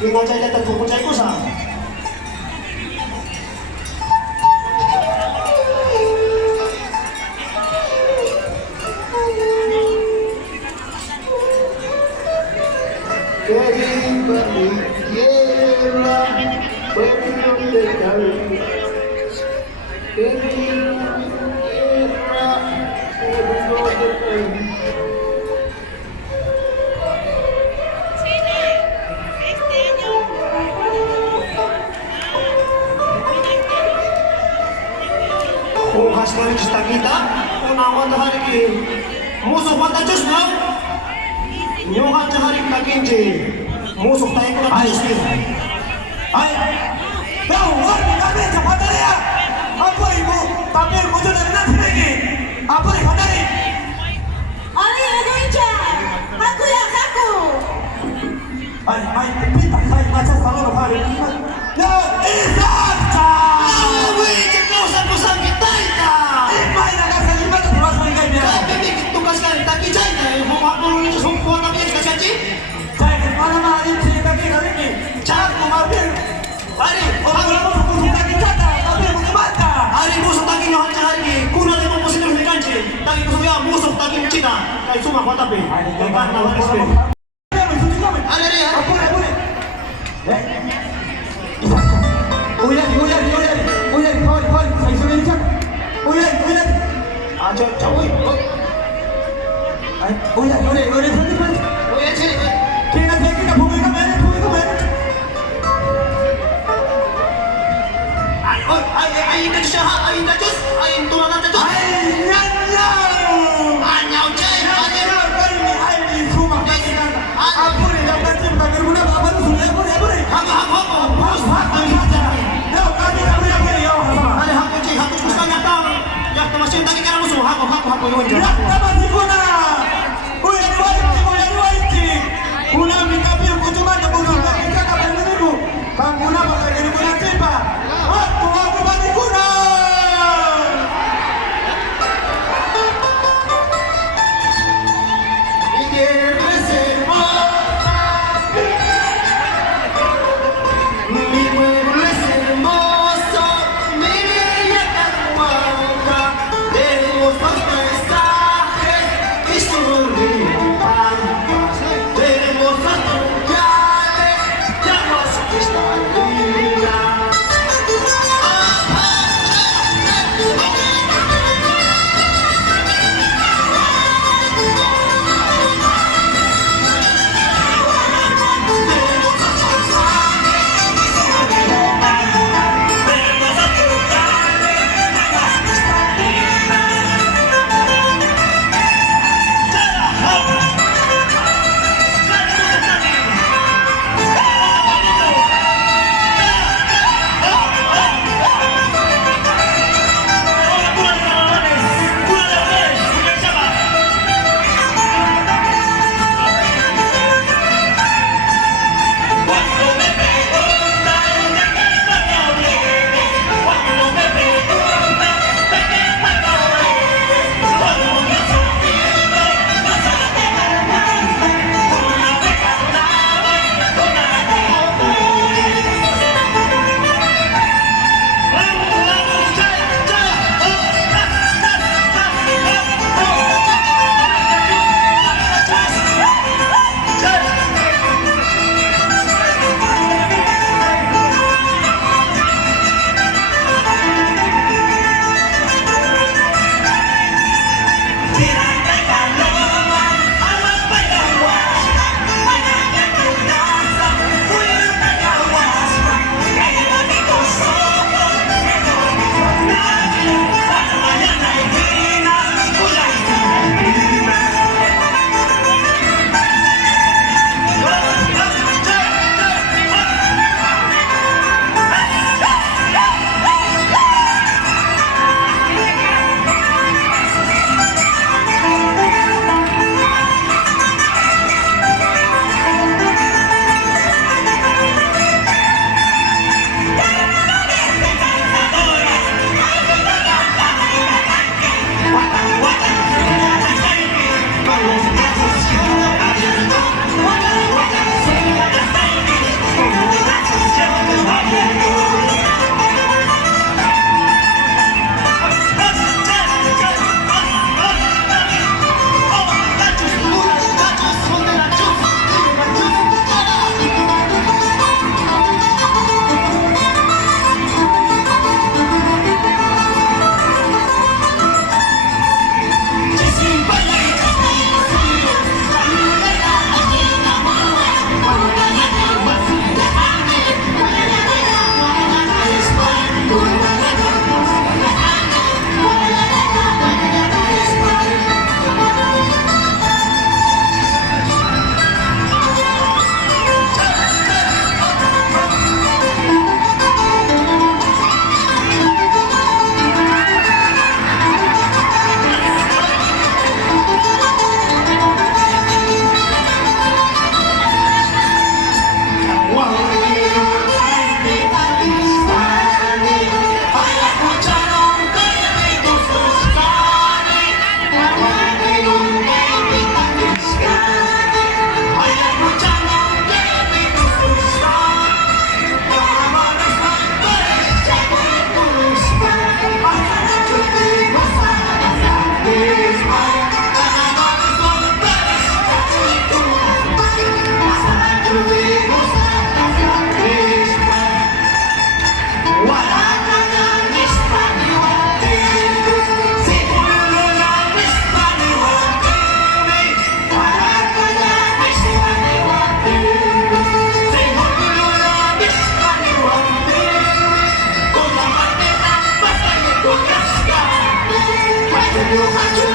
Ingat saya tetap percaya ko sa. Kung hasmari kita kita, kung naman hari ki, musuh mata Diyos na, yung at hari kita kinji, musuh tayo ko na Diyos ni. Ay, daw, wag kami sa patarya. Apa ibu, tapi mo dyan na rin lagi. Apa rin patari? Ari, Adoy-chan! Hakuya kaku! Ay, pita kayo macam kalau nak hari. Ya, Isaac-chan! Uy, cakaw sa pusang kita ita! Ipay na kasi lima na tuwas mo ikay niya. Kaya bibigit tugas ka rin, taki dyan, humapulong niyo sa sumpo na biyas ka siya, Chi? Saya mana main cerita kita ini. Cak, kumapir. Ari, Orang lama sepuluh kaki cata, tapi bagaimana? Ari, musuh taki nyo at hari ki, kuna rin mo po sinunod ni Kanchi, taki ko sabihan, musuh taki mo kita, kahit sumang ko tapi, ikan na walis ko. Ari, ari, ari. Apa boleh? Uyan, kau, saya suruh cak. Uyan. Aja, cawoy. Uyan, sini. Uy, Chi. Kita bumi ka mana? Ay, na siya ha, ay na Diyos, ay tunan na Diyos. Ay, nyanyaw! Anyaw, Chi. Ari, Ari, hako, Chi, hako, gusto niya tao. Yak, tumasin, taki ka na musuh, hako, yun dyan. Mi pueblo es hermoso, mi bella Catahualca, debemos nuestra estar.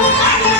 Aku